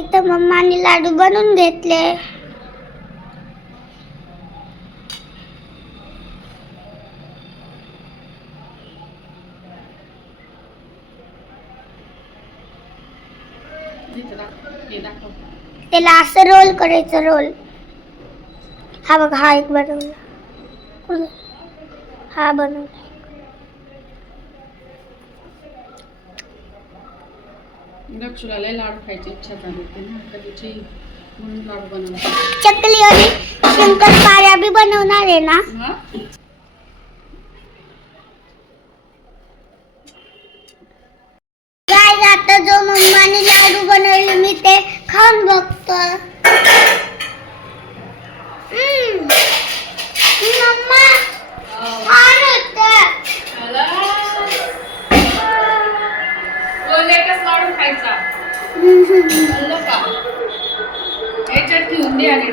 इथं मम्माने लाडू बनवून घेतले. त्याला असं रोल करायचं रोल हा बघ हा एक बनवला. हा बनवला. दक्षुला लय लाडू खायची इच्छा झाली होती ना कधीची म्हणून लाडू बनवला. चकली आणि शंकरपाळ्या बी बनवणार आहे ना? खायचा. कळलं का? याच्यात ठेवून दे आणि